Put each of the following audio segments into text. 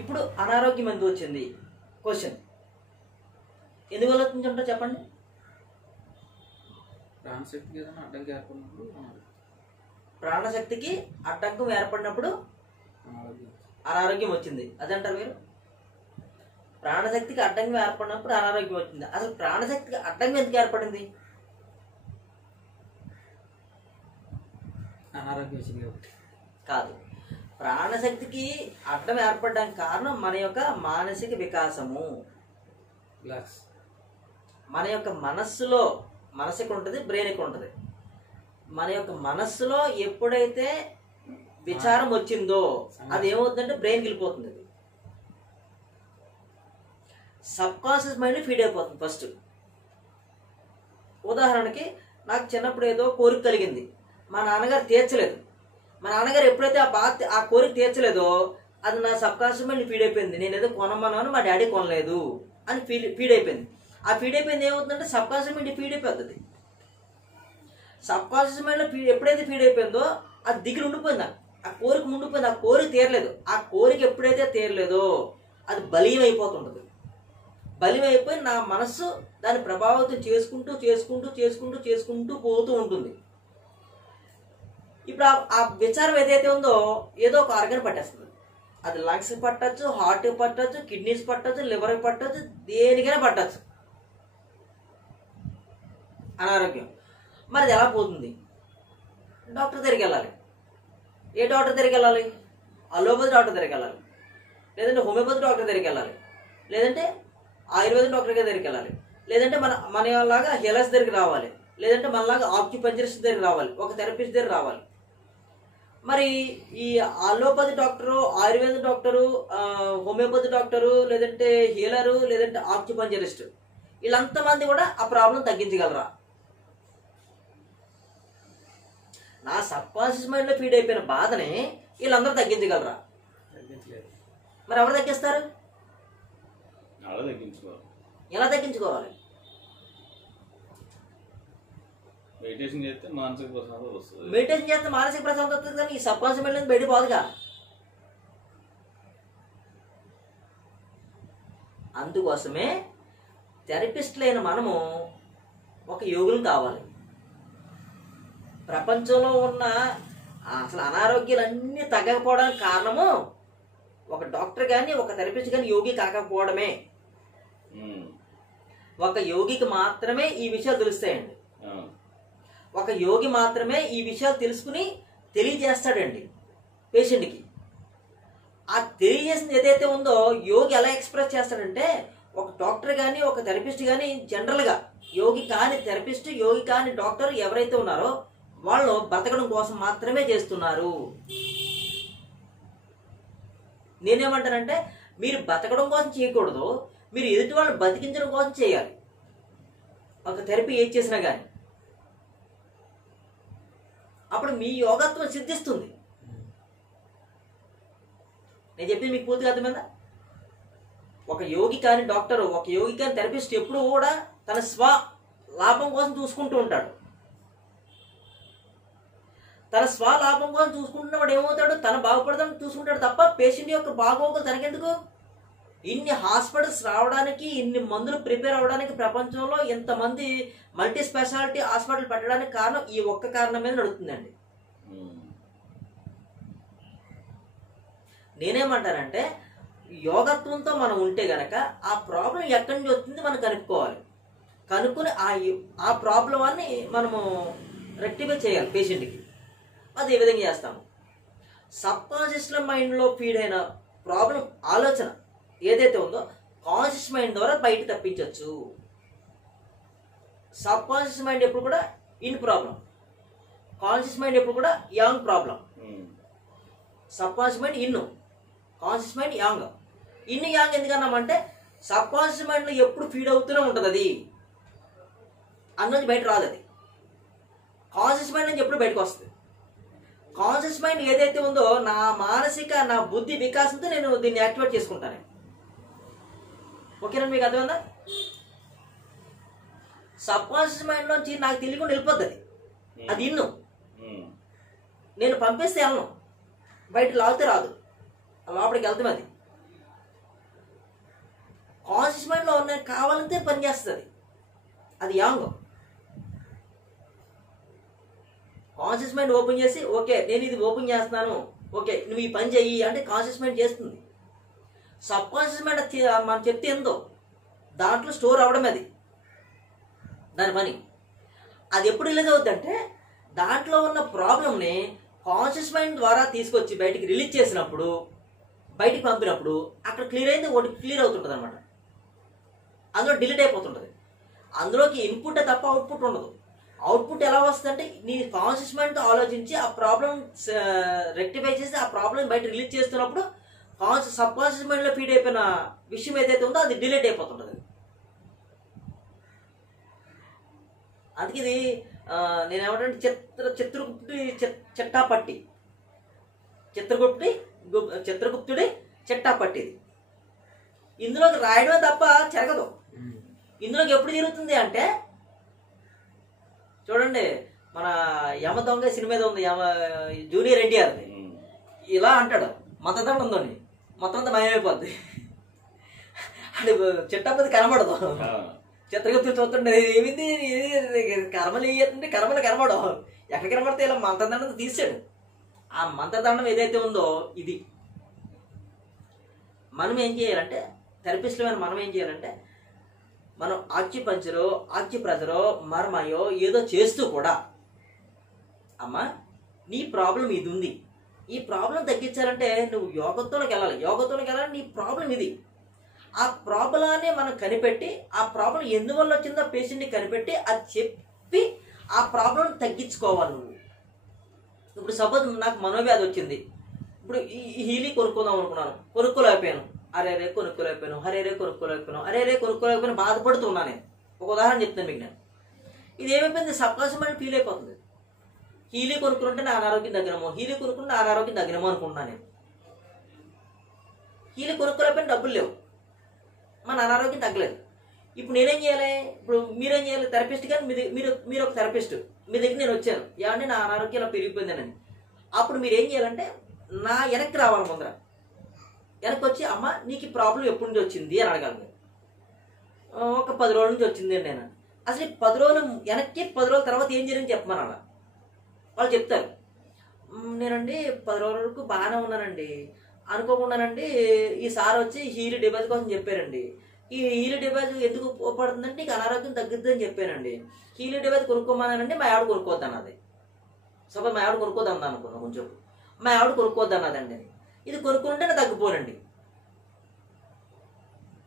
ఇప్పుడు అనారోగ్యం ఎందుకు వచ్చింది? క్వశ్చన్ ఎందువల్ల వచ్చింది అంటే చెప్పండి. ప్రాణశక్తికి అడ్డంకం ఏర్పడినప్పుడు అనారోగ్యం వచ్చింది అదంటారు మీరు. ప్రాణశక్తికి అడ్డంకం ఏర్పడినప్పుడు అనారోగ్యం వచ్చింది. అసలు ప్రాణశక్తికి అడ్డంకం ఎందుకు ఏర్పడింది? అనారోగ్యం వచ్చింది కాదు. ప్రాణశక్తికి అడ్డం ఏర్పడడానికి కారణం మన యొక్క మానసిక వికాసము. మన యొక్క మనస్సులో, మనసు ఇక్కడ ఉంటుంది, బ్రెయిన్ ఇక్కడ ఉంటుంది. మన యొక్క మనస్సులో ఎప్పుడైతే విచారం వచ్చిందో అది ఏమవుతుందంటే బ్రెయిన్కి వెళ్ళిపోతుంది. అది సబ్ కాన్షియస్ మైండ్ ఫీడ్ అయిపోతుంది ఫస్ట్. ఉదాహరణకి నాకు చిన్నప్పుడు ఏదో కోరిక కలిగింది, మా నాన్నగారు తీర్చలేదు. మా నాన్నగారు ఎప్పుడైతే ఆ కోరిక తీర్చలేదో అది నా సబ్ కాన్షియస్ మైండ్ ఫీడ్ అయిపోయింది. నేను ఏదో కొనమన్నాను, మా డాడీ కొనలేదు అని ఫీడ్ అయిపోయింది. ఆ ఫీడ్ అయిపోయింది ఏమవుతుందంటే సబ్ కాన్షియస్ మైండ్ ఫీడ్ అయిపోతుంది. సబ్ కాన్షియస్ మైండ్లో ఎప్పుడైతే ఫీడ్ అయిపోయిందో అది దిగులు ఉండిపోయింది, ఆ కోరిక ఉండిపోయింది. ఆ కోరిక తీరలేదు. ఆ కోరిక ఎప్పుడైతే తీరలేదో అది బలీయం అయిపోతుంటుంది. బలీయం అయిపోయి నా మనస్సు దాన్ని ప్రభావితం చేసుకుంటూ చేసుకుంటూ చేసుకుంటూ చేసుకుంటూ పోతూ ఉంటుంది. ఇప్పుడు ఆ విచారం ఏదైతే ఉందో ఏదో ఒక ఆర్గన్ పట్టేస్తుంది. అది లంగ్స్ పట్టచ్చు, హార్ట్ పట్టచ్చు, కిడ్నీస్ పట్టచ్చు, లివర్ పట్టచ్చు, దేనికైనా పట్టచ్చు అనారోగ్యం. మరి అది ఎలా పోతుంది? డాక్టర్ దగ్గరికి వెళ్ళాలి. ఏ డాక్టర్ దగ్గరికి వెళ్ళాలి? అలోపతి డాక్టర్ దగ్గరికి వెళ్ళాలి, లేదంటే హోమియోపతి డాక్టర్ దగ్గరికి వెళ్ళాలి, లేదంటే ఆయుర్వేద డాక్టర్ దగ్గరికి వెళ్ళాలి, లేదంటే మనలాగా హెలస్ దగ్గరికి రావాలి, లేదంటే మనలాగా ఆక్యుపంచరిస్ట్ దగ్గరికి రావాలి, ఒక థెరపిస్ట్ దగ్గరికి రావాలి. మరి ఈ allopathy doctor, Ayurveda doctor, homeopathy doctor, లేదంటే హీలరు, లేదంటే ఆక్యుపంచరిస్ట్, వీళ్ళంతమంది కూడా ఆ ప్రాబ్లం తగ్గించగలరా? నా సబ్ కాన్షియస్ మైండ్లో ఫీడ్ అయిపోయిన బాధని వీళ్ళందరూ తగ్గించగలరా? మరి ఎవరు తగ్గిస్తారు? ఎలా తగ్గించుకోవాలి? మెడిటేషన్ చేస్తే మానసిక ప్రశాంతత వస్తుంది. మెడిటేషన్ చేస్తే మానసిక ప్రశాంతత వస్తుంది, కానీ ఈ సబ్ కాన్షియస్ మైండ్ నుంచి బయట పోదుగా. అందుకోసమే థెరపిస్టులైన మనము ఒక యోగులు కావాలి. ప్రపంచంలో ఉన్న అసలు అనారోగ్యాలన్నీ తగ్గకపోవడానికి కారణము ఒక డాక్టర్ కానీ ఒక థెరపిస్ట్ కానీ యోగి కాకపోవడమే. ఒక యోగికి మాత్రమే ఈ విషయాలు తెలుస్తాయండి. ఒక యోగి మాత్రమే ఈ విషయాలు తెలుసుకుని తెలియజేస్తాడండి పేషెంట్కి. ఆ తెలియజేసింది ఏదైతే ఉందో యోగి ఎలా ఎక్స్ప్రెస్ చేస్తాడంటే, ఒక డాక్టర్ కానీ ఒక థెరపిస్ట్ కానీ జనరల్గా యోగి కాని థెరపిస్ట్, యోగి కాని డాక్టర్ ఎవరైతే ఉన్నారో వాళ్ళు బతకడం కోసం మాత్రమే చేస్తున్నారు. నేనేమంటానంటే మీరు బతకడం కోసం చేయకూడదు, మీరు ఎదుటి వాళ్ళని బతికించడం కోసం చేయాలి. ఒక థెరపీ ఏది చేసినా కానీ అప్పుడు మీ యోగత్వం సిద్ధిస్తుంది. నేను చెప్పింది మీకు పూర్తిగా అర్థమైందా? ఒక యోగి కాని డాక్టర్, ఒక యోగి కాని థెరపిస్ట్ ఎప్పుడు కూడా తన స్వ లాభం కోసం చూసుకుంటూ ఉంటాడు. తన స్వలాభం కోసం చూసుకుంటున్నవాడు ఏమవుతాడు? తన బాగుపడదాన్ని చూసుకుంటాడు తప్ప పేషెంట్ యొక్క బాగోగులు తనకెందుకు? ఇన్ని హాస్పిటల్స్ రావడానికి, ఇన్ని మందులు ప్రిపేర్ అవ్వడానికి, ప్రపంచంలో ఇంతమంది మల్టీ స్పెషాలిటీ హాస్పిటల్ పెట్టడానికి కారణం ఈ ఒక్క కారణం మీద నడుస్తుందండి. నేనేమంటానంటే యోగత్వంతో మనం ఉంటే గనక ఆ ప్రాబ్లం ఎక్కడి నుంచి వచ్చింది మనం కనుక్కోవాలి. కనుక్కొని ఆ ప్రాబ్లం అని మనము రెక్టిఫై చేయాలి పేషెంట్కి. అది ఏ విధంగా చేస్తాము? సబ్ కాన్షియస్ మైండ్లో ఫీడ్ అయిన ప్రాబ్లం ఆలోచన ఏదైతే ఉందో కాన్షియస్ మైండ్ ద్వారా బయట తప్పించవచ్చు. సబ్ కాన్షియస్ మైండ్ ఎప్పుడు కూడా ఇన్ ప్రాబ్లం, కాన్షియస్ మైండ్ ఎప్పుడు కూడా yang problem. Subconscious mind yin, conscious mind yang. Yin yang ఎందుకన్నామంటే సబ్ కాన్షియస్ మైండ్లో ఎప్పుడు ఫీడ్ అవుతూనే ఉంటుంది. అది అందులోంచి బయట రాదు. అది కాన్షియస్ మైండ్ నుంచి ఎప్పుడు బయటకు వస్తుంది. కాన్షియస్ మైండ్ ఏదైతే ఉందో నా మానసిక, నా బుద్ధి వికాసంతో నేను దీన్ని యాక్టివేట్ చేసుకుంటాను. ఓకేనా? మీకు అర్థమైందా? సబ్ కాన్షియస్ మైండ్ నుంచి నాకు తెలియకుండా వెళ్ళిపోద్ది. అది ఇన్ను. నేను పంపిస్తే వెళ్ళను, బయట లాగితే రాదు, లోపలికి వెళ్తాం. అది కాన్షియస్ మైండ్లో ఉన్న కావాలంటే పనిచేస్తుంది, అది యాంగం. కాన్షియస్ మైండ్ ఓపెన్ చేసి ఓకే నేను ఇది ఓపెన్ చేస్తున్నాను, ఓకే నువ్వు ఈ పని చెయ్యి అంటే కాన్షియస్ మైండ్ చేస్తుంది. సబ్ కాన్షియస్ మైండ్ మనం చెప్తే ఏందో దాంట్లో స్టోర్ అవ్వడం, అది దాని పని. అది ఎప్పుడు రిలీజ్ అవుతుందంటే దాంట్లో ఉన్న ప్రాబ్లమ్ని కాన్షియస్ మైండ్ ద్వారా తీసుకొచ్చి బయటికి రిలీజ్ చేసినప్పుడు, బయటికి పంపినప్పుడు అక్కడ క్లియర్ అయింది, ఒకటి క్లియర్ అవుతుంటుంది అనమాట. అందులో డిలీట్ అయిపోతుంటుంది. అందులోకి ఇన్పుట్ తప్ప అవుట్పుట్ ఉండదు. అవుట్పుట్ ఎలా వస్తుందంటే నీ కాన్షియస్ మైండ్తో ఆలోచించి ఆ ప్రాబ్లం రెక్టిఫై చేసి ఆ ప్రాబ్లం బయట రిలీజ్ చేస్తున్నప్పుడు సబ్ కాన్షియస్ మైండ్లో ఫీడ్ అయిపోయిన విషయం ఏదైతే ఉందో అది డిలీట్ అయిపోతుంటుంది. అందుకే ఇది నేనేమంటే చిత్రగుప్తుడి చిట్టాపట్టి, చిత్రగుప్తుడి చిట్టాపట్టి. ఇది ఇందులోకి రాయడమే తప్ప చెరగదు. ఇందులోకి ఎప్పుడు తిరుగుతుంది అంటే చూడండి, మన యమ దొంగ సినిమా ఏదో ఉంది, జూనియర్ ఎన్టీఆర్ ఇలా అంటాడు, మతదండంతోని మొత్తం అంతా మయమైపోద్ది. అంటే చిట్టాపతి కనబడదు, చిత్రగుప్తుడు చూస్తుండే ఏమింది కర్మలు ఇయ్యంటే కర్మలు కనబడవు, ఎక్కడ కనబడితే ఇలా మంత్రదండం తీసాడు. ఆ మంత్రదండం ఏదైతే ఉందో ఇది మనం ఏం చేయాలంటే, థెరపిస్టులమైన మనం ఏం చేయాలంటే, మనం ఆక్యుపంచరో ఆక్యుప్రెజరో మర్మయో ఏదో చేస్తూ కూడా అమ్మా నీ ప్రాబ్లం ఇది ఉంది, ఈ ప్రాబ్లం తగ్గించాలంటే నువ్వు యోగంతోకి వెళ్ళాలి, నీ ప్రాబ్లం ఇది. ఆ ప్రాబ్లాన్ని మనం కనిపెట్టి ఆ ప్రాబ్లం ఎందువల్ల వచ్చిందో పేషెంట్ని కనిపెట్టి అది చెప్పి ఆ ప్రాబ్లం తగ్గించుకోవాలి నువ్వు. ఇప్పుడు సపోజ్ నాకు మనోవ్యాధి వచ్చింది, ఇప్పుడు ఈ హీలీ కొనుక్కుందాం అనుకున్నాను, కొనుక్కోలేకపోయాను, కొనుక్కోలేకపోయాను బాధపడుతున్నాను. నేను ఒక ఉదాహరణ చెప్తాను మీకు. నేను ఇది ఏమైపోయింది, సబ్ కాన్షియస్ మైండ్ ఫీల్ అయిపోతుంది. హీలీ కొనుక్కుంటే నా అనారోగ్యం తగ్గినమో, నా అనారోగ్యం తగ్గినమో అనుకుంటున్నాను నేను. హీలీ కొనుక్కోలేకపోయిన డబ్బులు లేవు, మన అనారోగ్యం తగ్గలేదు. ఇప్పుడు నేనేం చేయాలి, ఇప్పుడు మీరేం చేయాలి, థెరపిస్ట్ కానీ మీరు ఒక థెరపిస్ట్, మీ దగ్గర నేను వచ్చాను, ఏమంటే నా అనారోగ్యం ఇలా పెరిగిపోయిందని. అప్పుడు మీరు ఏం చేయాలంటే నా వెనక్కి రావాలి, ముందర వెనక్కి వచ్చి అమ్మ నీకు ఈ ప్రాబ్లం ఎప్పటి నుంచి వచ్చింది అని అడగాలి. ఒక 10 రోజుల నుంచి వచ్చింది అండి నేను. అసలు 10 రోజులు వెనక్కి 10 రోజుల తర్వాత ఏం జరిగింది చెప్పమని అలా వాళ్ళు చెప్తారు. నేనండి 10 రోజుల వరకు బాగానే ఉన్నానండి, అనుకోకుండానండి ఈ సార్ వచ్చి హీలీ డివైస్ కోసం చెప్పారండి. ఈ హీలీ డివైస్ ఎందుకు ఉపయోగపడుతుందంటే నీకు అనారోగ్యం తగ్గుద్ది అని చెప్పానండి. హీలీ డివైస్ కొనుక్కోమన్నానండి, మా ఆవిడ కొనుక్కోద్దు అన్నది. సపోజ్ మా ఆవిడ కొనుక్కోద్దాం అనుకున్నాను, కొంచెం మా ఆవిడ కొనుక్కోద్దు అన్నదండి. ఇది కొనుక్కుంటే నేను తగ్గిపోనండి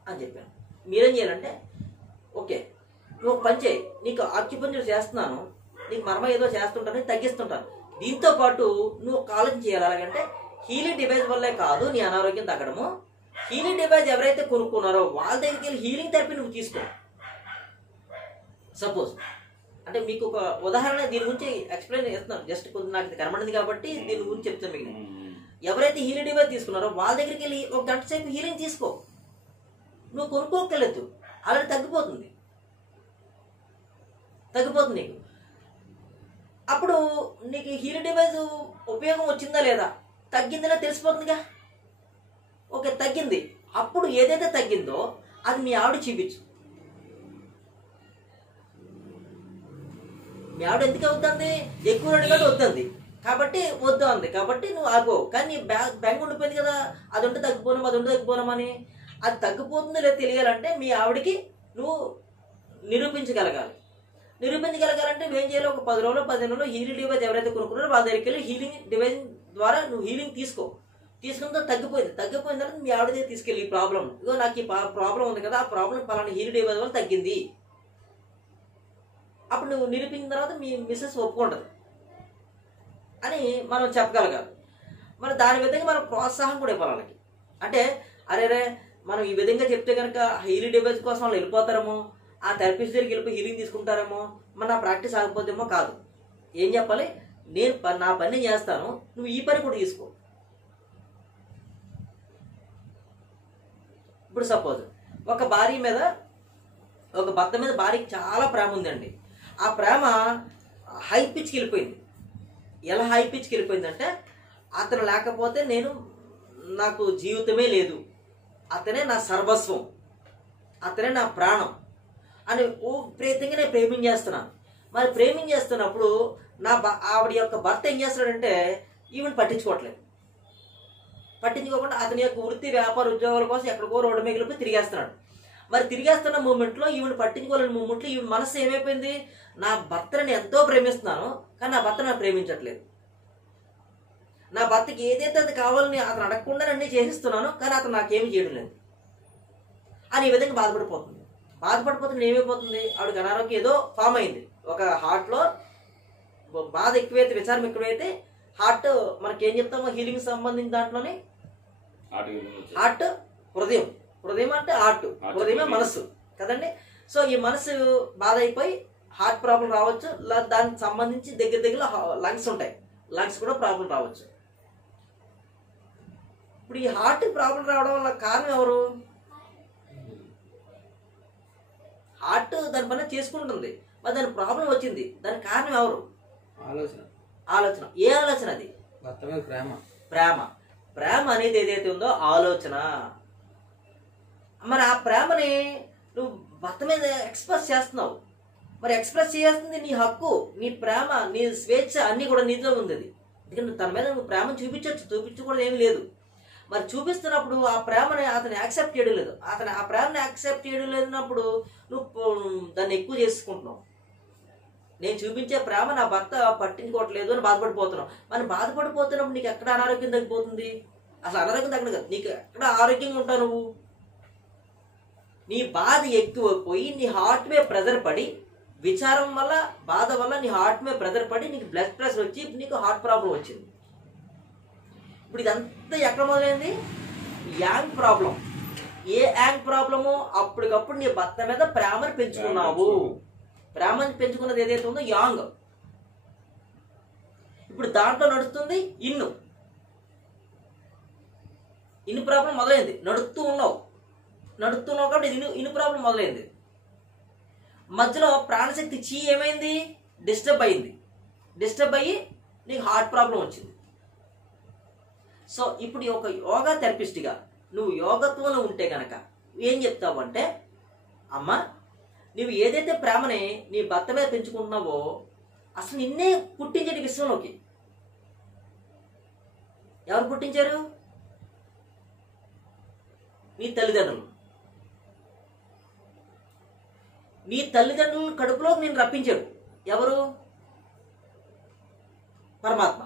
అని చెప్పాను. మీరేం చేయాలంటే ఓకే నువ్వు ఒక పని చేయి, నీకు ఆక్యుపంచర్ చేస్తున్నాను, నీకు మర్మ ఏదో చేస్తుంటాను, తగ్గిస్తుంటాను. దీంతో పాటు నువ్వు ఒక ఆలోచన చేయాలి. అలాగంటే హీలీ డివైస్ వల్లే కాదు నీ అనారోగ్యం తగ్గడము, హీలీ డివైస్ ఎవరైతే కొనుక్కున్నారో వాళ్ళ దగ్గరికి వెళ్ళి హీలింగ్ థెరపీ నువ్వు తీసుకో. సపోజ్ అంటే మీకు ఒక ఉదాహరణ దీని గురించి ఎక్స్ప్లెయిన్ చేస్తున్నాను, జస్ట్ కొంచెం నాకు కనబడింది కాబట్టి దీని గురించి చెప్తాను మీకు. ఎవరైతే హీలింగ్ డివైస్ తీసుకున్నారో వాళ్ళ దగ్గరికి వెళ్ళి 1 గంట సేపు హీలింగ్ తీసుకో. నువ్వు కొనుక్కోక్కర్లేదు, అలాగే తగ్గిపోతుంది నీకు. అప్పుడు నీకు హీలింగ్ డివైస్ ఉపయోగం వచ్చిందా లేదా, తగ్గిందా తెలిసిపోతుందిగా. ఓకే తగ్గింది, అప్పుడు ఏదైతే తగ్గిందో అది మీ ఆవిడ చూపించు. మీ ఆవిడ ఎందుకు అవుతుంది, ఎక్కువ అడిగాడు వద్దంది కాబట్టి వద్దు అంది, కాబట్టి నువ్వు ఆగో. కానీ నీ బ్యాంక్ ఉండిపోయింది కదా, అది ఉంటే తగ్గిపోనామని. అది తగ్గిపోతుందో లేదో తెలియాలంటే మీ ఆవిడకి నువ్వు నిరూపించగలగాలి. నువ్వేం చేయాలి, ఒక 10 రోజులు 15 రోజులు హీలింగ్ డివైస్ ఎవరైతే కొనుక్కున్నారో వాళ్ళ దగ్గరికి వెళ్ళి హీలింగ్ డివైస్ ద్వారా నువ్వు హీలింగ్ తీసుకున్న తగ్గిపోయిన తర్వాత మీ ఆవిడ దగ్గర తీసుకెళ్ళి ఈ ప్రాబ్లం, ఇగో నాకు ఈ ప్రాబ్లం ఉంది కదా, ఆ ప్రాబ్లం పలానా హీలింగ్ డివైస్ వల్ల తగ్గింది. అప్పుడు నువ్వు నిరూపించిన తర్వాత మీ మిస్సెస్ ఒప్పుకుంటుంది అని మనం చెప్పగలగాలి. మరి దాని విధంగా మనం ప్రోత్సాహం కూడా ఇవ్వాలి వాళ్ళకి. అంటే అరే మనం ఈ విధంగా చెప్తే కనుక హీలింగ్ డివైస్ కోసం వాళ్ళు వెళ్ళిపోతారేమో, ఆ థెరపిస్ట్ దగ్గరికి వెళ్ళిపోయి హీలింగ్ తీసుకుంటారేమో, మరి నా ప్రాక్టీస్ ఆగిపోతేమో కాదు. ఏం చెప్పాలి, నేను నా పని చేస్తాను, నువ్వు ఈ పని కూడా తీసుకో. ఇప్పుడు సపోజ్ ఒక భర్త మీద భార్యకి చాలా ప్రేమ ఉందండి. ఆ ప్రేమ హై పిచ్కి వెళ్ళిపోయింది. ఎలా హై పిచ్కి వెళ్ళిపోయిందంటే అతను లేకపోతే నాకు జీవితమే లేదు, అతనే నా సర్వస్వం అతనే నా ప్రాణం అని విపరీతంగా నేను ప్రేమించేస్తున్నాను. మరి ప్రేమించేస్తున్నప్పుడు ఆవిడ యొక్క భర్త ఏం చేస్తాడంటే ఈవిని పట్టించుకోకుండా అతని యొక్క వృత్తి వ్యాపార ఉద్యోగాల కోసం ఎక్కడికో రోడ్డు మిగిలిపోయి తిరిగేస్తున్నాడు. మరి తిరిగేస్తున్న మూమెంట్లో ఈవిని పట్టించుకోలేని మూమెంట్లో ఈవిడ మనసు ఏమైపోయింది, నా భర్తని ఎంతో ప్రేమిస్తున్నాను కానీ నా భర్త నన్ను ప్రేమించట్లేదు, నా భర్తకి ఏదైతే అది కావాలని అతను అడగకుండా అన్నీ చేసిస్తున్నాను కానీ అతను నాకేమీ చేయడం లేదు అని ఈ విధంగా బాధపడిపోతుంది ఏమైపోతుంది, ఆవిడకి అనారోగ్యం ఏదో ఫామ్ అయింది. ఒక హార్ట్లో బాధ ఎక్కువైతే, విచారం ఎక్కువైతే హార్ట్ మనకేం చెప్తామో హీలింగ్ సంబంధించిన దాంట్లోనే హార్ట్ హృదయం అంటే హార్ట్, హృదయమే మనస్సు కదండి. సో ఈ మనసు బాధ అయిపోయి హార్ట్ ప్రాబ్లం రావచ్చు, దానికి సంబంధించి దగ్గర లంగ్స్ ఉంటాయి, లంగ్స్ కూడా ప్రాబ్లం రావచ్చు. ఇప్పుడు ఈ హార్ట్ ప్రాబ్లం రావడం వల్ల కారణం ఎవరు? హార్ట్ దాని పని చేసుకుంటుంది, మరి దాని ప్రాబ్లం వచ్చింది, దానికి కారణం ఎవరు? ఆలోచన. ఏ ఆలోచన అది? ప్రేమ అనేది ఏదైతే ఉందో ఆలోచన. మరి ఆ ప్రేమని నువ్వు భర్త మీద ఎక్స్ప్రెస్ చేస్తున్నావు. మరి ఎక్స్ప్రెస్ చేస్తుంది నీ హక్కు, నీ ప్రేమ, నీ స్వేచ్ఛ అన్నీ కూడా నీలో ఉంది. అది ఎందుకంటే తన మీద నువ్వు ప్రేమను చూపించకూడదు ఏమీ లేదు. మరి చూపిస్తున్నప్పుడు ఆ ప్రేమని అతను యాక్సెప్ట్ చేయడం లేదు, అతను ఆ ప్రేమని యాక్సెప్ట్ చేయడం లేనప్పుడు నువ్వు దాన్ని ఎక్కువ చేసుకుంటున్నావు. నేను చూపించే ప్రేమ నా భర్త పట్టించుకోవట్లేదు అని బాధపడిపోతున్నావు. మరి బాధపడిపోతున్నప్పుడు నీకు ఎక్కడ అనారోగ్యం తగ్గిపోతుంది? అసలు అనారోగ్యం తగ్గదు కదా, నీకు ఎక్కడ ఆరోగ్యంగా ఉంటావు నువ్వు? నీ బాధ ఎక్కువైపోయి నీ హార్ట్ మీద ప్రెజర్ పడి, విచారం వల్ల బాధ వల్ల నీ హార్ట్ మీద ప్రెజర్ పడి నీకు బ్లడ్ ప్రెషర్ వచ్చి నీకు హార్ట్ ప్రాబ్లం వచ్చింది. ఇప్పుడు ఇదంతా ఎక్కడ మొదలైంది? Yang problem. ఏ యాంగ్ ప్రాబ్లము? అప్పటికప్పుడు నీ భర్త మీద ప్రేమను పెంచుకున్నావు. ప్రేమను పెంచుకున్నది ఏదైతే ఉందో యాంగ్. ఇప్పుడు దాంట్లో నడుస్తుంది ఇన్ను ప్రాబ్లం మొదలైంది. నడుస్తూ ఉన్నావు కాబట్టి ఇన్ను ప్రాబ్లం మొదలైంది. మధ్యలో ప్రాణశక్తి ఏమైంది? డిస్టర్బ్ అయ్యి నీకు హార్ట్ ప్రాబ్లం వచ్చింది. సో ఇప్పుడు ఒక యోగా థెరపిస్ట్గా నువ్వు యోగత్వంలో ఉంటే కనుక ఏం చెప్తావు అంటే, అమ్మ నువ్వు ఏదైతే ప్రేమని నీ భర్త మీద పెంచుకుంటున్నావో అసలు నిన్నే పుట్టించేటి విశ్వంలోకి ఎవరు పుట్టించారు? నీ తల్లిదండ్రులు. నీ తల్లిదండ్రుల కడుపులోకి నేను రప్పించాడు ఎవరు? పరమాత్మ.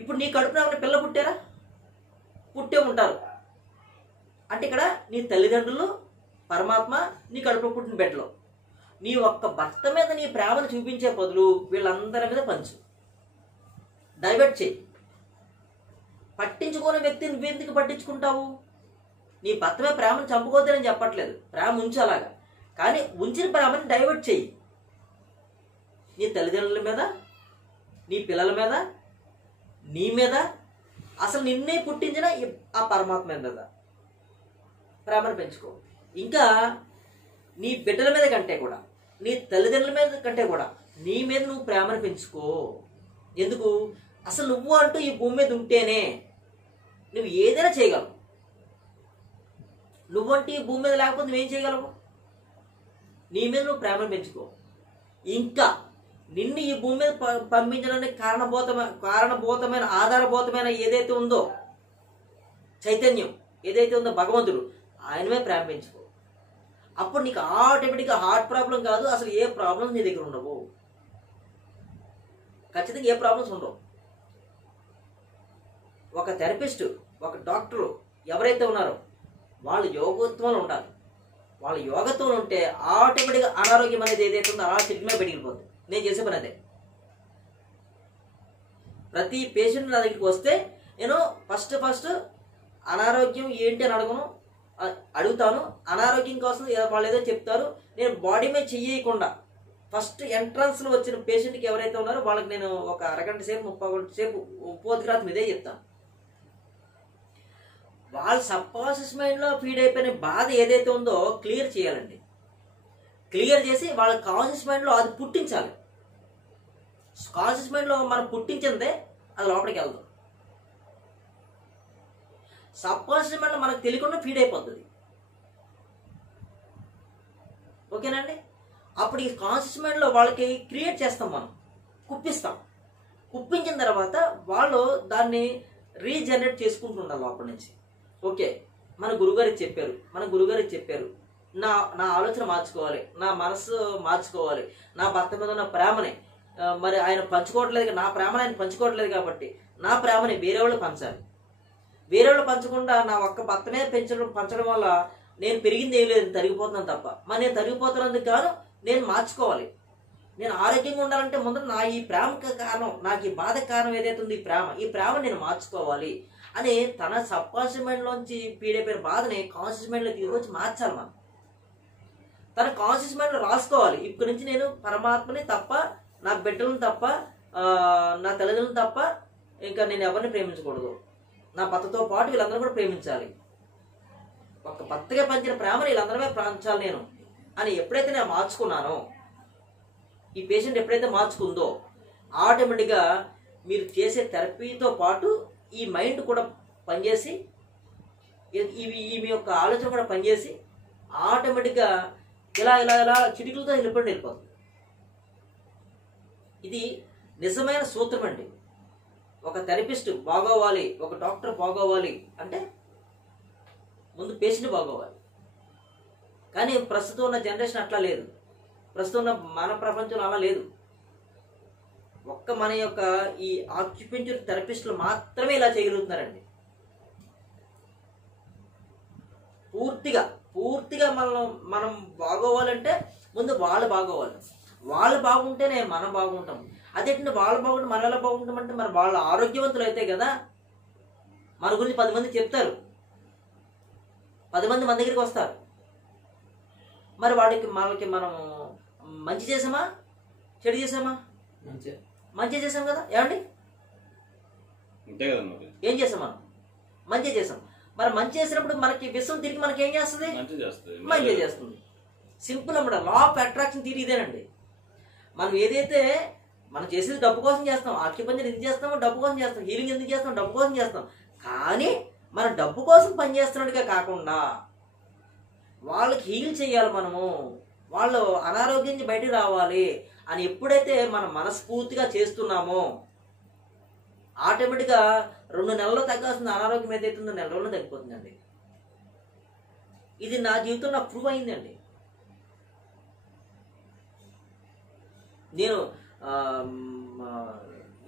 ఇప్పుడు నీ కడుపున ఏమైనా పిల్ల పుట్టారా? పుట్టే ఉంటారు. అంటే ఇక్కడ నీ తల్లిదండ్రులు, పరమాత్మ, నీ కడుపులో పుట్టిన బిడ్డలో నీ ఒక్క భర్త మీద నీ ప్రేమను చూపించే బదులు వీళ్ళందరి మీద పంచు, డైవర్ట్ చేయి. పట్టించుకోని వ్యక్తిని నువ్వెందుకు పట్టించుకుంటావు? నీ భర్త మీద ప్రేమను చంపుకోవద్దని చెప్పట్లేదు, ప్రేమ ఉంచు అలాగా, కానీ ఉంచిన ప్రేమని డైవర్ట్ చేయి. నీ తల్లిదండ్రుల మీద, నీ పిల్లల మీద, నీ మీద, అసలు నిన్నే పుట్టించిన ఆ పరమాత్మ మీద ప్రేమను పెంచుకో. ఇంకా నీ బిడ్డల మీద కంటే కూడా, నీ తల్లిదండ్రుల మీద కంటే కూడా నీ మీద నువ్వు ప్రేమను పెంచుకో. ఎందుకు? అసలు నువ్వు అంటూ ఈ భూమి మీద ఉంటేనే నువ్వు ఏదైనా చేయగలవు. నువ్వంటే ఈ భూమి మీద లేకపోతే నువ్వేం చేయగలవు? నీ మీద నువ్వు ప్రేమను పెంచుకో. ఇంకా నిన్ను ఈ భూమి మీద పంపించడానికి కారణభూతమైన ఆధారభూతమైన ఏదైతే ఉందో చైతన్యం, ఏదైతే ఉందో భగవంతుడు, ఆయన మీద ప్రేమ పెంచుకో. అప్పుడు నీకు ఆటోమేటిక్గా హార్ట్ ప్రాబ్లం కాదు, అసలు ఏ ప్రాబ్లమ్స్ నీ దగ్గర ఉండవు. ఖచ్చితంగా ఏ ప్రాబ్లమ్స్ ఉండవు. ఒక థెరపిస్టు, ఒక డాక్టరు ఎవరైతే ఉన్నారో వాళ్ళు యోగత్వంలో ఉండాలి. వాళ్ళు యోగత్వంలో ఉంటే ఆటోమేటిక్గా అనారోగ్యం అనేది ఏదైతే ఉందో అలా చిటిమే బయటికిపోతుంది. నేను చేసే పని అదే. ప్రతి పేషెంట్ నా దగ్గరికి వస్తే నేను ఫస్ట్ అనారోగ్యం ఏంటి అని అడుగుతాను. అనారోగ్యం కోసం వాళ్ళు ఏదో చెప్తారు, నేను బాడీ మీద చెయ్యకుండా ఫస్ట్ ఎంట్రన్స్లో వచ్చిన పేషెంట్కి ఎవరైతే ఉన్నారో వాళ్ళకి నేను ఒక అరగంట సేపు 30 గంటల సేపు ఉపోద్ఘాతం ఇదే చెప్తాను. వాళ్ళ సబ్కాన్షియస్ మైండ్లో ఫీడ్ అయిపోయిన బాధ ఏదైతే ఉందో క్లియర్ చేయాలండి. క్లియర్ చేసి వాళ్ళ కాన్షియస్ మైండ్లో అది పుట్టించాలి. కాన్షియస్ మైండ్లో మనం పుట్టించిందే అది లోపలికి వెళ్దాం. సబ్కాన్షియస్ మైండ్లో మనకు తెలియకుండా ఫీడ్ అయిపోతుంది. ఓకేనండి. అప్పుడు ఈ కాన్షియస్ మైండ్లో వాళ్ళకి క్రియేట్ చేస్తాం, మనం కుప్పిస్తాం. కుప్పించిన తర్వాత వాళ్ళు దాన్ని రీజనరేట్ చేసుకుంటూ ఉండాలి లోపల నుంచి. ఓకే, మన గురుగారికి చెప్పారు, నా నా ఆలోచన మార్చుకోవాలి, నా మనసు మార్చుకోవాలి, నా భర్త మీద ఉన్న ప్రేమని మరి ఆయన పంచుకోవట్లేదు, నా ప్రేమను ఆయన పంచుకోవట్లేదు కాబట్టి నా ప్రేమని వేరే వాళ్ళు పంచాలి. వేరే వాళ్ళు పంచకుండా నా ఒక్క భర్త మీద పంచడం వల్ల నేను పెరిగింది ఏం లేదు, తరిగిపోతున్నాను తప్ప. మరి నేను తరిగిపోతున్నందుకు గాను నేను మార్చుకోవాలి. నేను ఆరోగ్యంగా ఉండాలంటే ముందు నా ఈ ప్రేమకు కారణం, నాకు ఈ బాధకు కారణం ఏదైతే ఉంది ఈ ప్రేమ నేను మార్చుకోవాలి అని తన సబ్ కాన్షియస్ మైండ్లోంచి పీడైపోయిన బాధని కాన్షియస్ మైండ్లో తీసుకొచ్చి మార్చాలి. మనం తన కాన్షియస్ మైండ్లో రాసుకోవాలి, ఇక్కడి నుంచి నేను పరమాత్మని తప్ప, నా బిడ్డలను తప్ప, నా తల్లిదండ్రులను తప్ప ఇంకా నేను ఎవరిని ప్రేమించకూడదు, నా భర్తతో పాటు వీళ్ళందరూ కూడా ప్రేమించాలి, ఒక భర్తగా పంచిన ప్రేమని వీళ్ళందరమే పంచాలి నేను అని ఎప్పుడైతే నేను మార్చుకున్నానో, ఈ పేషెంట్ ఎప్పుడైతే మార్చుకుందో ఆటోమేటిక్గా మీరు చేసే థెరపీతో పాటు ఈ మైండ్ కూడా పనిచేసి, మీ యొక్క ఆలోచన కూడా పనిచేసి ఆటోమేటిక్గా ఇలా ఇలా ఇలా చిటికలతో వెళ్ళిపోతుంది. ఇది నిజమైన సూత్రం అండి. ఒక థెరపిస్ట్ బాగోవాలి, ఒక డాక్టర్ బాగోవాలి అంటే ముందు పేషెంట్ బాగోవాలి. కానీ ప్రస్తుతం ఉన్న జనరేషన్ అట్లా లేదు, ప్రస్తుతం ఉన్న మన ప్రపంచంలో అలా లేదు. ఒక్క మన యొక్క ఈ ఆక్యుపెంచర్ థెరపిస్టులు మాత్రమే ఇలా చేయగలుగుతున్నారండి. పూర్తిగా మనం బాగోవాలంటే ముందు వాళ్ళు బాగోవాలి, వాళ్ళు బాగుంటేనే మనం బాగుంటాం. అదేంటంటే వాళ్ళు బాగుంటే మనం ఎలా బాగుంటామంటే మరి వాళ్ళు ఆరోగ్యవంతులు అయితే కదా మన గురించి 10 మంది చెప్తారు, 10 మంది మన దగ్గరికి వస్తారు. మరి వాళ్ళకి మనం మంచి చేసామా చెడు చేసామా? మంచి చేసాం కదా, ఏమండి? ఏం చేసాం మనం? మంచి చేసాం. మరి మంచి చేసినప్పుడు మనకి విషయం తిరిగి మనకి ఏం చేస్తుంది? మంచి చేస్తుంది. సింపుల్ అన్నమాట. లా ఆఫ్ అట్రాక్షన్ థియరీ ఇదేనండి. మనం ఏదైతే మనం చేసేది డబ్బు కోసం చేస్తాం, ఆక్యుపంచర్ ఎందుకు చేస్తామో డబ్బు కోసం చేస్తాం, హీలింగ్ ఎందుకు చేస్తాం డబ్బు కోసం చేస్తాం. కానీ మన డబ్బు కోసం పనిచేస్తున్నట్టుగా కాకుండా వాళ్ళకి హీల్ చేయాలి, మనము వాళ్ళు అనారోగ్యం నుంచి బయటకు రావాలి అని ఎప్పుడైతే మనం మనస్ఫూర్తిగా చేస్తున్నామో ఆటోమేటిక్గా 2 నెలల్లో తగ్గాల్సిన అనారోగ్యం ఏదైతుందో 1 నెల రోజుల్లో తగ్గిపోతుందండి. ఇది నా జీవితంలో నాకు ప్రూవ్ అయిందండి. నేను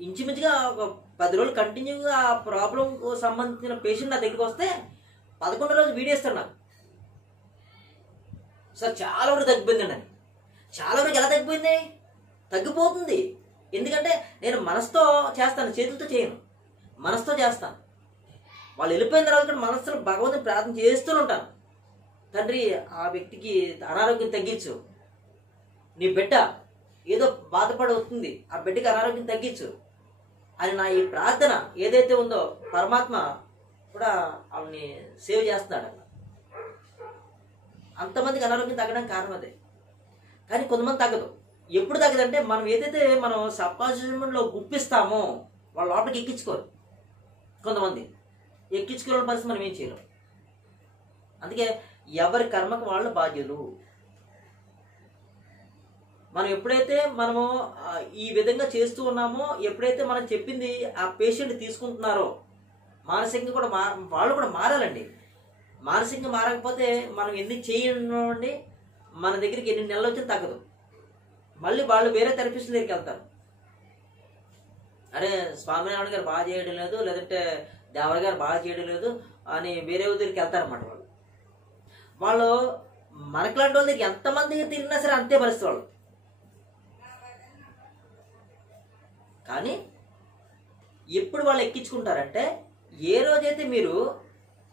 ఇంచుమించుగా ఒక 10 రోజులు కంటిన్యూగా ఆ ప్రాబ్లంకు సంబంధించిన పేషెంట్ నా దగ్గరికి వస్తే 11వ రోజు వీడియో ఇస్తాను నాకు. సార్ చాలా వరకు తగ్గిపోయిందండి అని. చాలా వరకు ఎలా తగ్గిపోయింది? తగ్గిపోతుంది. ఎందుకంటే నేను మనసుతో చేస్తాను, చేతులతో చేయను, మనసుతో చేస్తాను. వాళ్ళు వెళ్ళిపోయిన తర్వాత కూడా మనసులో భగవంతుని ప్రార్థన చేస్తూనే ఉంటాను. తండ్రి ఆ వ్యక్తికి అనారోగ్యం తగ్గించు, నీ బిడ్డ ఏదో బాధపడి వస్తుంది, ఆ బిడ్డకి అనారోగ్యం తగ్గించు అని నా ఈ ప్రార్థన ఏదైతే ఉందో పరమాత్మ కూడా ఆవిడని సేవ్ చేస్తున్నాడు. అంతమందికి అనారోగ్యం తగ్గడానికి కారణం అదే. కానీ కొంతమంది తగ్గదు. ఎప్పుడు తగ్గదంటే మనం ఏదైతే మనం సబ్కాన్షియస్లో గుప్పిస్తామో వాళ్ళ లోపలికి ఎక్కించుకోరు. కొంతమంది ఎక్కించుకోవడం పరిస్థితి మనం ఏం చేయలేం. అందుకే ఎవరి కర్మకు వాళ్ళు బాధ్యులు. మనం ఎప్పుడైతే మనము ఈ విధంగా చేస్తూ ఉన్నామో, ఎప్పుడైతే మనం చెప్పింది ఆ పేషెంట్ తీసుకుంటున్నారో మానసికంగా కూడా వాళ్ళు కూడా మారాలండి. మానసికంగా మారకపోతే మనం ఎన్ని చేయండి, మన దగ్గరికి ఎన్ని నెలలు వచ్చినా తగ్గదు. మళ్ళీ వాళ్ళు వేరే థెరపిస్ట్ దగ్గరికి వెళ్తారు. అరే స్వామినారాయణ గారు బాగా చేయడం లేదు, లేదంటే దేవర గారు బాగా చేయడం లేదు అని వేరే దగ్గరికి వెళ్తారన్నమాట. వాళ్ళు మనకులాంటి వాళ్ళ దగ్గరికి ఎంతమంది తిరిగినా సరే అంతే పరిస్థితి వాళ్ళు. కానీ ఎప్పుడు వాళ్ళు ఎక్కించుకుంటారంటే, ఏ రోజైతే మీరు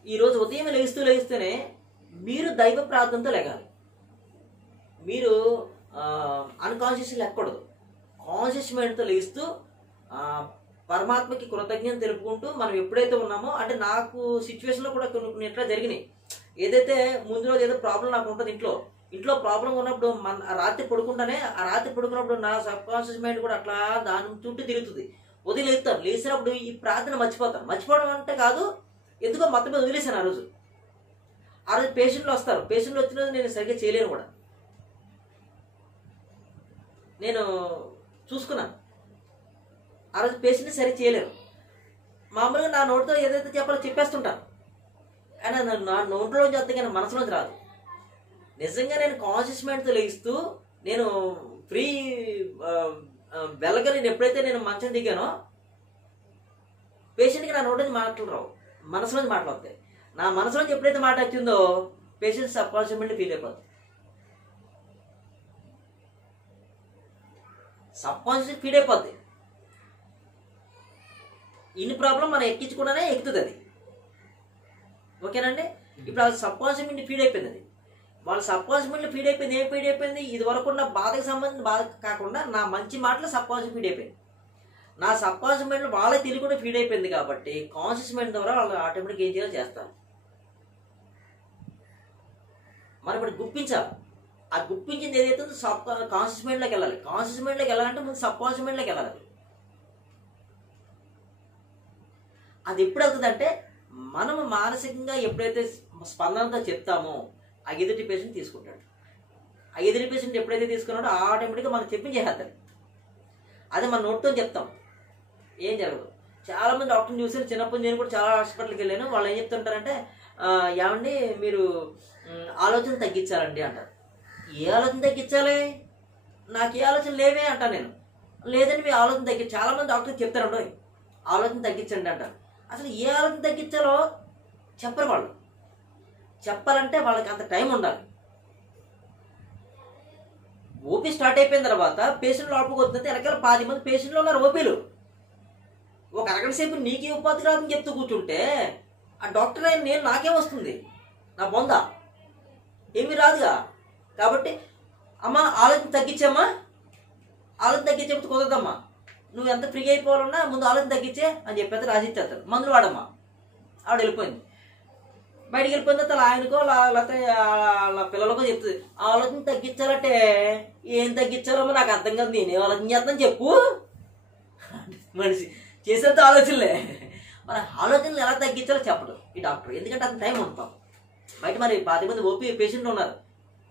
ఈరోజు ఉదయం లేస్తూనే మీరు దైవ ప్రార్థనతో లేగాలి. మీరు అన్కాన్షియస్ లేకూడదు. కాన్షియస్ మైండ్తో లేస్తూ పరమాత్మకి కృతజ్ఞత తెలుపుకుంటూ మనం ఎప్పుడైతే ఉన్నామో, అంటే నాకు సిచ్యువేషన్లో కూడా కొన్ని ఎట్లా జరిగినాయి. ఏదైతే ముందు రోజు ఏదో ప్రాబ్లం నాకు ఉంటుంది, ఇంట్లో ప్రాబ్లం ఉన్నప్పుడు రాత్రి పడుకున్నప్పుడు నా సబ్ కాన్షియస్ మైండ్ కూడా అట్లా దాని చుట్టూ తిరుగుతుంది. ఉదయం లేచినప్పుడు ఈ ప్రార్థన మర్చిపోవడం అంటే కాదు, ఎందుకో మొత్తం మీద వదిలేసాను. ఆ రోజు పేషెంట్లు వస్తారు, పేషెంట్లు వచ్చిన రోజు నేను సరిగ్గా చేయలేను కూడా. నేను చూసుకున్నాను. ఆ రోజు పేషెంట్ని సరి చేయలేరు. మామూలుగా నా నోటితో ఏదైతే చెప్పాలో చెప్పేస్తుంటాను, కానీ నా నోట్లోంచి వస్తే కానీ మనసులోంచి రాదు. నిజంగా నేను కాన్షియస్ మైండ్తో లేస్తూ నేను ఫ్రీ వెళ్ళగా నేను ఎప్పుడైతే నేను మంచం దిగానో పేషెంట్కి నా నోటి మాటలు రావు, మనసులోంచి మాటలు వస్తాయి. నా మనసులోంచి ఎప్పుడైతే మాట వచ్చిందో పేషెంట్ సబ్కాన్షియస్ ఫీల్ అయిపోతుంది. సబ్కాన్షియస్ ఫీడ్ అయిపోద్ది. ఇన్ని ప్రాబ్లం మనం ఎక్కించకుండానే ఎక్కుతుంది అది. ఓకేనండి. ఇప్పుడు అది సబ్కాన్షియస్ మైండ్ ఫీడ్ అయిపోయింది. అది వాళ్ళ సబ్కాన్షియస్ మైండ్ ఫీడ్ అయిపోయింది. ఏం ఫీడ్ అయిపోయింది? ఇది వరకు ఉన్న బాధకు సంబంధించిన బాధ కాకుండా నా మంచి మాటలు సబ్కాన్షియస్ ఫీడ్ అయిపోయింది. నా సబ్కాన్షియస్ మైండ్ వాళ్ళకి తెలియకుండా ఫీడ్ అయిపోయింది కాబట్టి కాన్షియస్ మైండ్ ద్వారా వాళ్ళు ఆటోమేటిక్గా ఏం చేయాలో చేస్తారు. మనం ఇప్పుడు గుప్పించాలి. ఆ గుప్పించింది ఏదైతే సబ్ కాన్షియస్ మైండ్లోకి వెళ్ళాలి. కాన్షియస్ మైండ్లోకి వెళ్ళాలంటే ముందు సబ్కాన్షియస్ మైండ్లోకి వెళ్ళాలి. అది ఎప్పుడు వెళ్తుందంటే మనము మానసికంగా ఎప్పుడైతే స్పందనతో చెప్తామో ఆ ఎదుటి పేషెంట్ తీసుకుంటాడు. ఆ ఎదుటి పేషెంట్ ఎప్పుడైతే తీసుకున్నాడో ఆటోమేటిక్గా మనం చెప్పించేస్తాడు. అదే మన నోట్తో చెప్తాం ఏం జరగదు. చాలామంది డాక్టర్ని చూసాను. చిన్నప్పుడు నేను కూడా చాలా హాస్పిటల్కి వెళ్ళాను. వాళ్ళు ఏం చెప్తుంటారంటే, ఏమండి మీరు ఆలోచన తగ్గించాలండి అంటారు. ఏ ఆలోచన తగ్గించాలి? నాకు ఏ ఆలోచన లేవే అంటాను నేను. లేదండి మీ ఆలోచన చాలామంది డాక్టర్లు చెప్తారండి ఆలోచన తగ్గించండి అంటారు. అసలు ఏ ఆలోచన తగ్గించాలో చెప్పరు వాళ్ళు. చెప్పాలంటే వాళ్ళకి అంత టైం ఉండాలి. ఓపీ స్టార్ట్ అయిపోయిన తర్వాత పేషెంట్లు లోపలికి వెనకాల 10 మంది పేషెంట్లు ఉన్నారు ఓపీలు. ఒక అరగంట సేపు నీకే ఉపాధి రాదని చెప్తూ కూర్చుంటే ఆ డాక్టర్ అయిన నేను నాకేం వస్తుంది? నా బొంద ఏమీ రాదుగా. కాబట్టి అమ్మ ఆలోచన తగ్గించమ్మా, ఆలోచన తగ్గించకపోతే కుదరదమ్మా, నువ్వు ఎంత ఫ్రీ అయిపోవాలన్నా ముందు ఆలోచన తగ్గించే అని చెప్పేసి రాసిచ్చేస్తాడు. మందులు వాడమ్మా. ఆవిడ వెళ్ళిపోయింది. బయటికి వెళ్ళిపోయిన తర్వాత ఆయనకో లేకపోతే వాళ్ళ పిల్లలకో చెప్తుంది ఆలోచన తగ్గించాలంటే ఏం తగ్గించాలో నాకు అర్థం కాదు, నేనే ఆలోచన చేస్తాను చెప్పు. మనిషి చేసేంత ఆలోచనలే. మరి ఆలోచనలు ఎలా తగ్గించాలో చెప్పడు ఈ డాక్టర్. ఎందుకంటే అంత టైం ఉంటాం. బయట మరి 10 మంది ఓపీ పేషెంట్లు ఉన్నారు.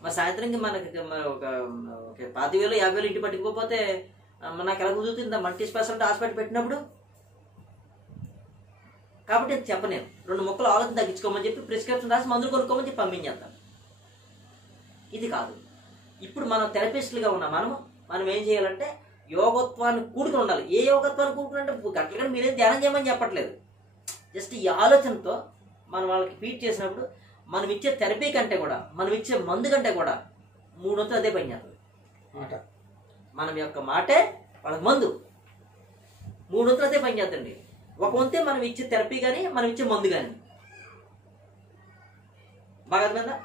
మరి సాయంత్రంకి మనకి ఒక 10,000 50,000 ఇంటి పట్టుకుపోతే నాకు ఎలా కుదురుతుందా మల్టీ స్పెషాలిటీ హాస్పిటల్ పెట్టినప్పుడు? కాబట్టి చెప్పలేను. 2 ముక్కలు ఆలోచన తగ్గించుకోమని చెప్పి ప్రిస్క్రిప్షన్ రాసి మందులు కొనుక్కోమని చెప్పి పంపించేస్తాను. ఇది కాదు. ఇప్పుడు మనం థెరపిస్టులుగా ఉన్నాం. మనం ఏం చేయాలంటే యోగత్వాన్ని కూడుకుని ఉండాలి. ఏ యోగత్వాన్ని కూడుకుని అంటే గంటలు కానీ మీరేం ధ్యానం చేయమని చెప్పట్లేదు. జస్ట్ ఈ ఆలోచనతో మనం వాళ్ళకి ఫీడ్ చేసినప్పుడు మనం ఇచ్చే థెరపీ కంటే కూడా మనం ఇచ్చే మందు కంటే కూడా 3 వంతులు అదే పని చేస్తుంది. మనం యొక్క మాటే వాళ్ళకి మందు. 3 వంతులు అదే పని చేద్దండి. ఒక వంతే మనం ఇచ్చే థెరపీ కానీ మనం ఇచ్చే మందు కానీ. బాగా అర్థమైందా?